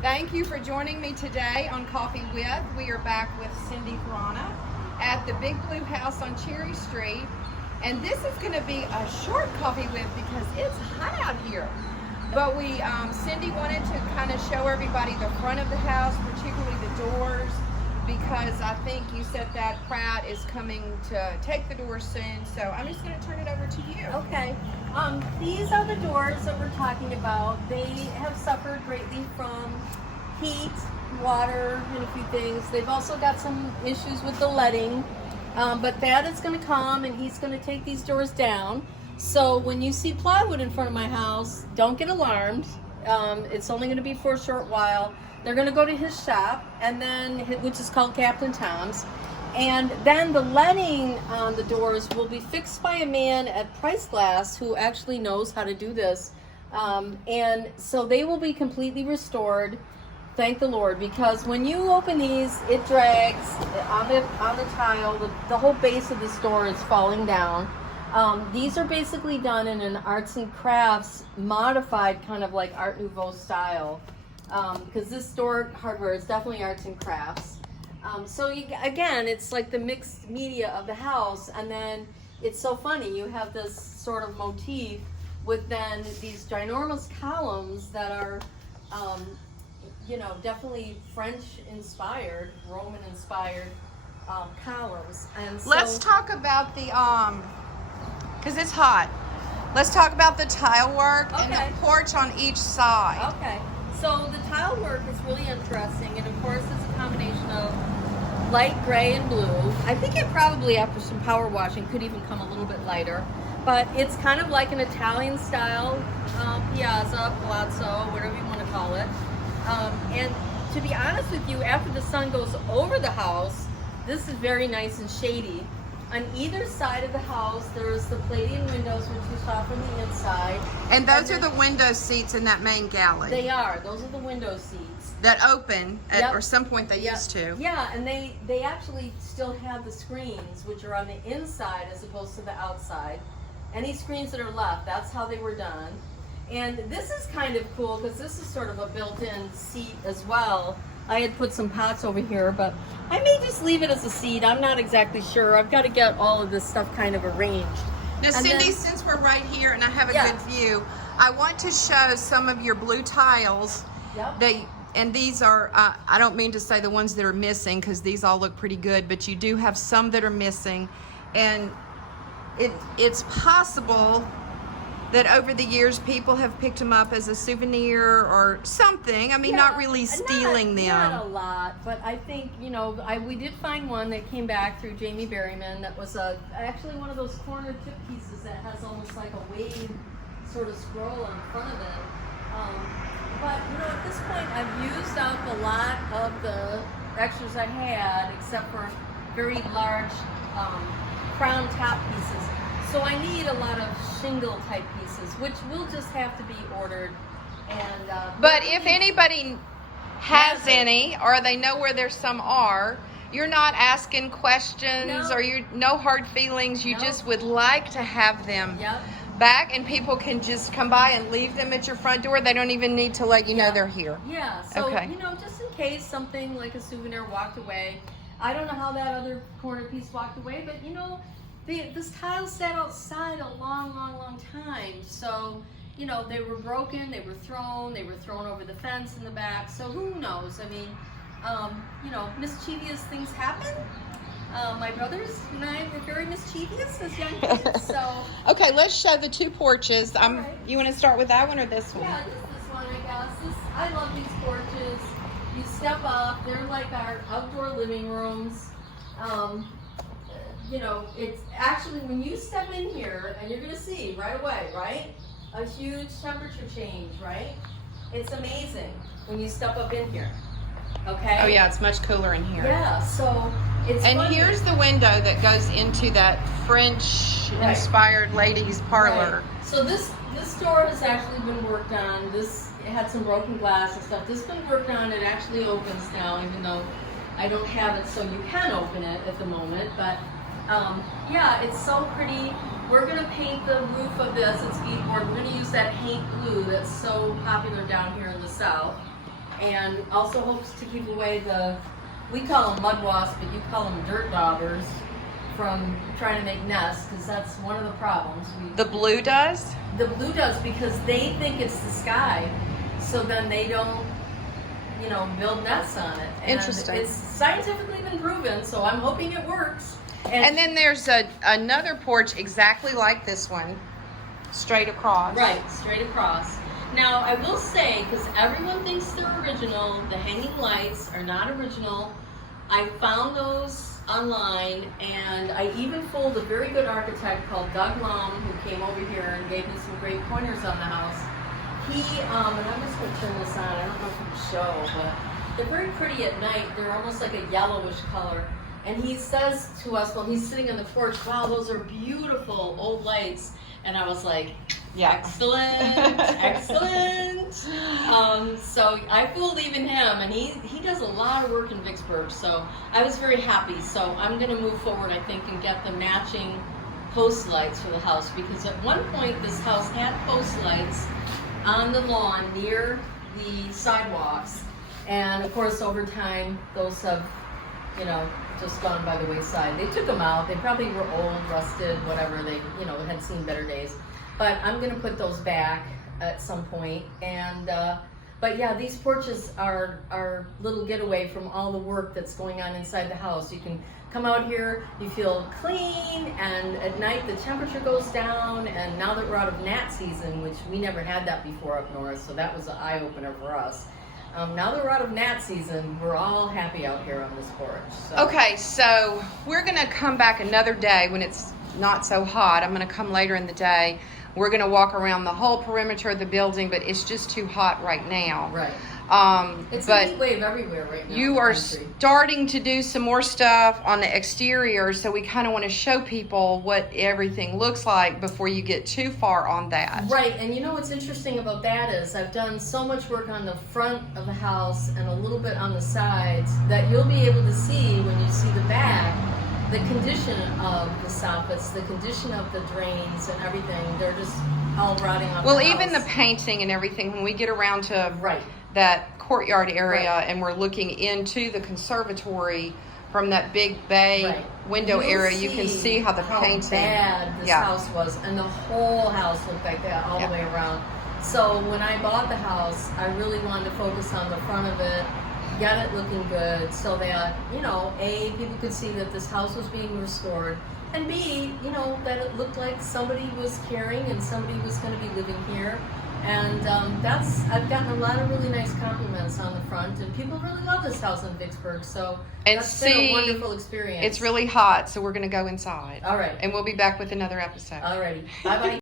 Thank you for joining me today on Coffee With. We are back with Cindy Thrana at the Big Blue House on Cherry Street. And this is going to be a short Coffee With because it's hot out here. But Cindy wanted to kind of show everybody the front of the house, particularly the doors, because I think you said that Pratt is coming to take the doors soon. So I'm just going to turn it over to you. Okay. These are the doors that we're talking about. They have suffered greatly from heat, water, and a few things. They've also got some issues with the leading. But that is going to come, and he's going to take these doors down. So when you see plywood in front of my house, don't get alarmed. It's only going to be for a short while. They're going to go to his shop, and then which is called Captain Tom's. And then the leading on the doors will be fixed by a man at Price Glass who actually knows how to do this. And so they will be completely restored, thank the Lord, because when you open these, it drags on the tile. The whole base of this door is falling down. These are basically done in an arts and crafts modified kind of like Art Nouveau style, because this door hardware is definitely arts and crafts. Again, it's like the mixed media of the house, and then it's so funny. You have this sort of motif with then these ginormous columns that are, definitely French-inspired, Roman-inspired columns. And so, let's talk about the, because it's hot. Let's talk about the tile work and the porch on each side. Okay. So the tile work is really interesting, and of course it's a combination of light gray and blue. I think it probably, after some power washing, could even come a little bit lighter. But it's kind of like an Italian style piazza, palazzo, whatever you want to call it. And to be honest with you, after the sun goes over the house, this is very nice and shady. On either side of the house, there's the Palladian windows, which you saw from the inside. And those are the window seats in that main gallery. They are. Those are the window seats. That open at or some point they used to. Yeah, and they actually still have the screens, which are on the inside as opposed to the outside. Any screens that are left, that's how they were done. And this is kind of cool because this is sort of a built-in seat as well. I had put some pots over here, but I may just leave it as a seat. I'm not exactly sure. I've got to get all of this stuff kind of arranged. Now, Cindy, since we're right here and I have a good view, I want to show some of your blue tiles. Yep. And these are, I don't mean to say the ones that are missing because these all look pretty good, but you do have some that are missing. And it's possible that over the years people have picked them up as a souvenir or something. I mean, not really stealing them. Not a lot, but I think, we did find one that came back through Jamie Berryman that was actually one of those corner tip pieces that has almost like a wave sort of scroll on the front of it. But, at this point, I've used up a lot of the extras I had, except for very large crown top pieces. So I need a lot of shingle type pieces, which will just have to be ordered. And but if anybody has any, or they know where there's some are, you're not asking questions or no hard feelings. You just would like to have them back, and people can just come by and leave them at your front door. They don't even need to let you know they're here. Yeah, so, just in case something like a souvenir walked away. I don't know how that other corner piece walked away, but, this tile sat outside a long, long, long time. So, they were broken, they were thrown over the fence in the back. So who knows? I mean, mischievous things happen. My brothers and I were very mischievous as young kids, so. Okay, let's show the two porches. You want to start with that one or this one? Yeah, this one, I guess. I love these porches. You step up, they're like our outdoor living rooms. It's actually, when you step in here, and you're going to see right away, right? A huge temperature change, right? It's amazing when you step up in here, okay? Oh yeah, it's much cooler in here. Yeah, so it's And here's the window that goes into that French-inspired ladies' parlor. Right. So this door has actually been worked on. It had some broken glass and stuff. This has been worked on. It actually opens now, even though I don't have it so you can open it at the moment, but it's so pretty. We're going to paint the roof of this. It's beadboard. We're going to use that paint blue that's so popular down here in the South. and also hopes to keep away we call them mud wasps, but you call them dirt daubers, from trying to make nests, because that's one of the problems. The blue does? The blue does, because they think it's the sky, so then they don't, build nests on it. And interesting. It's scientifically been proven, so I'm hoping it works. And then there's another porch exactly like this one, straight across. Right, straight across. Now, I will say, because everyone thinks they're original, the hanging lights are not original. I found those online, and I even fooled a very good architect called Doug Lum, who came over here and gave me some great pointers on the house. He, and I'm just going to turn this on, I don't know if you can show, but they're very pretty at night. They're almost like a yellowish color. And he says to us while he's sitting on the porch, wow, those are beautiful old lights. And I was like, yeah, excellent, excellent. So I fooled even him, and he does a lot of work in Vicksburg, so I was very happy. So I'm going to move forward, I think, and get the matching post lights for the house, because at one point this house had post lights on the lawn near the sidewalks, and of course over time those have, just gone by the wayside. They took them out. They probably were old, rusted, whatever. They, had seen better days. But I'm going to put those back at some point. And, but yeah, these porches are little getaway from all the work that's going on inside the house. You can come out here, you feel clean, and at night the temperature goes down. And now that we're out of gnat season, which we never had that before up north, so that was an eye-opener for us. Now that we're out of gnat season, we're all happy out here on this porch. So. Okay, so we're going to come back another day when it's not so hot. I'm going to come later in the day. We're going to walk around the whole perimeter of the building, but it's just too hot right now. Right. It's but a heat wave everywhere right now. You are starting to do some more stuff on the exterior, so we kind of want to show people what everything looks like before you get too far on that. Right, and what's interesting about that is I've done so much work on the front of the house and a little bit on the sides that you'll be able to see when you see the back the condition of the soffits, the condition of the drains and everything. They're just all rotting on well, the house. even the painting and everything, when we get around to right. that courtyard area right. and we're looking into the conservatory from that big bay right. window area, you can see how the painting bad this house was, and the whole house looked like that all the way around. So when I bought the house, I really wanted to focus on the front of it, get it looking good, so that A, people could see that this house was being restored, and B, that it looked like somebody was caring and somebody was going to be living here. And I've gotten a lot of really nice compliments on the front, and people really love this house in Vicksburg, so that's been a wonderful experience. It's really hot, so we're going to go inside. All right. And we'll be back with another episode. All righty. Bye-bye.